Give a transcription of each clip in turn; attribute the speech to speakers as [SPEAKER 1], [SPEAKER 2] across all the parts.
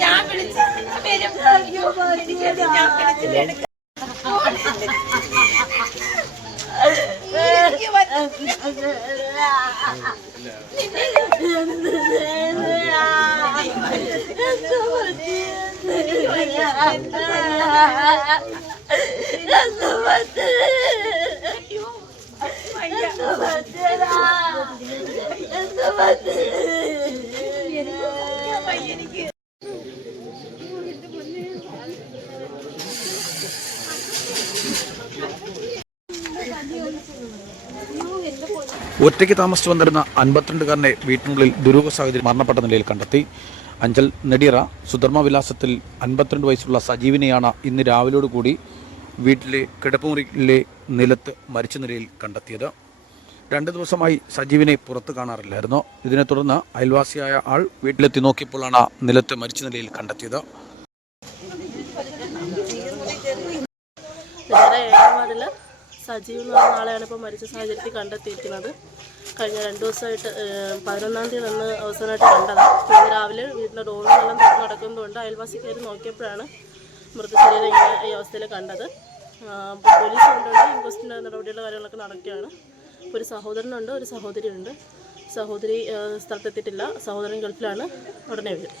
[SPEAKER 1] ഞാൻ വിളിച്ച എനിക്കത് ഞാൻ വിളിച്ചിട്ട് എനിക്ക്
[SPEAKER 2] ഒറ്റയ്ക്ക് താമസിച്ചു വന്നിരുന്ന അൻപത്തിരണ്ടുകാരനെ വീട്ടിനുള്ളിൽ ദുരൂഹ സാഹചര്യം മരണപ്പെട്ട നിലയിൽ കണ്ടെത്തി. അഞ്ചൽ നെടിയറ സുധർമ്മ വിലാസത്തിൽ അൻപത്തിരണ്ട് വയസ്സുള്ള സജീവിനെയാണ് ഇന്ന് രാവിലോട് കൂടി വീട്ടിലെ കിടപ്പുമുറിയിലെ നിലത്ത് മരിച്ച നിലയിൽ കണ്ടെത്തിയത്. രണ്ട് ദിവസമായി സജീവിനെ പുറത്ത് കാണാറില്ലായിരുന്നു. ഇതിനെ തുടർന്ന് അയൽവാസിയായ ആൾ വീട്ടിലെത്തി നോക്കിയപ്പോഴാണ് നിലത്ത് മരിച്ച നിലയിൽ കണ്ടെത്തിയത്.
[SPEAKER 3] സജീവ് എന്ന് പറഞ്ഞ ആളെയാണ് ഇപ്പോൾ മരിച്ച സാഹചര്യത്തിൽ കണ്ടെത്തിയിരിക്കുന്നത്. കഴിഞ്ഞ രണ്ട് ദിവസമായിട്ട് പതിനൊന്നാം തീയതി വന്ന് അവസാനമായിട്ട് കണ്ടതാണ് ഇന്ന് രാവിലെ വീട്ടിലെ ഡോറും എല്ലാം നടക്കുന്നതുകൊണ്ട് അയൽവാസിക്കാർ നോക്കിയപ്പോഴാണ് മൃതശരീരം ഈ അവസ്ഥയിൽ കണ്ടത്. പോലീസ് കൊണ്ടുപോയി ഇൻക്വസ്റ്റിന്റെ നടപടിയുള്ള കാര്യങ്ങളൊക്കെ നടക്കുകയാണ്. ഒരു സഹോദരനുണ്ട് ഒരു സഹോദരിയുണ്ട്. സഹോദരി സ്ഥലത്തെത്തിയിട്ടില്ല. സഹോദരൻ ഗൾഫിലാണ് ഉടനെ വരും.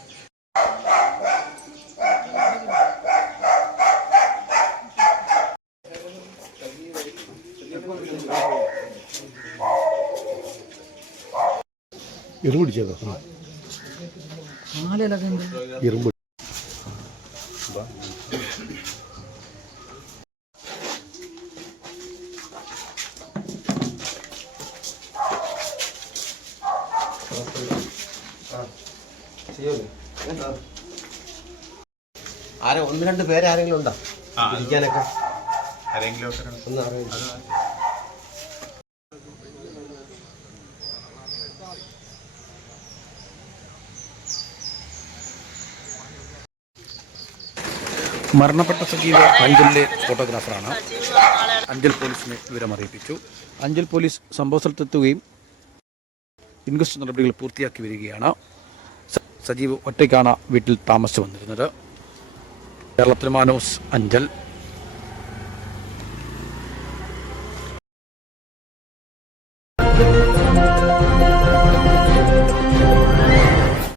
[SPEAKER 4] എറുമ്പ് പിടിച്ചതാ
[SPEAKER 5] ആരെ ഒന്ന് രണ്ട് പേര് ആരെങ്കിലും ഉണ്ടോ? ഇരിക്കാനൊക്കെ?
[SPEAKER 6] ആരെങ്കിലും
[SPEAKER 5] ഒന്ന് അറിയില്ല
[SPEAKER 2] മരണപ്പെട്ട സജീവ അഞ്ചലിലെ ഫോട്ടോഗ്രാഫറാണ്. അഞ്ചൽ പോലീസിനെ വിവരമറിയിപ്പിച്ചു. അഞ്ചൽ പോലീസ് സംഭവ സ്ഥലത്തെത്തുകയും ഇൻക്വസ്റ്റ് നടപടികൾ പൂർത്തിയാക്കി വരികയാണ്. സജീവ് ഒറ്റയ്ക്കാണ് വീട്ടിൽ താമസിച്ചു വന്നിരുന്നത്. കേരളത്തിൽ മാനോസ് അഞ്ചൽ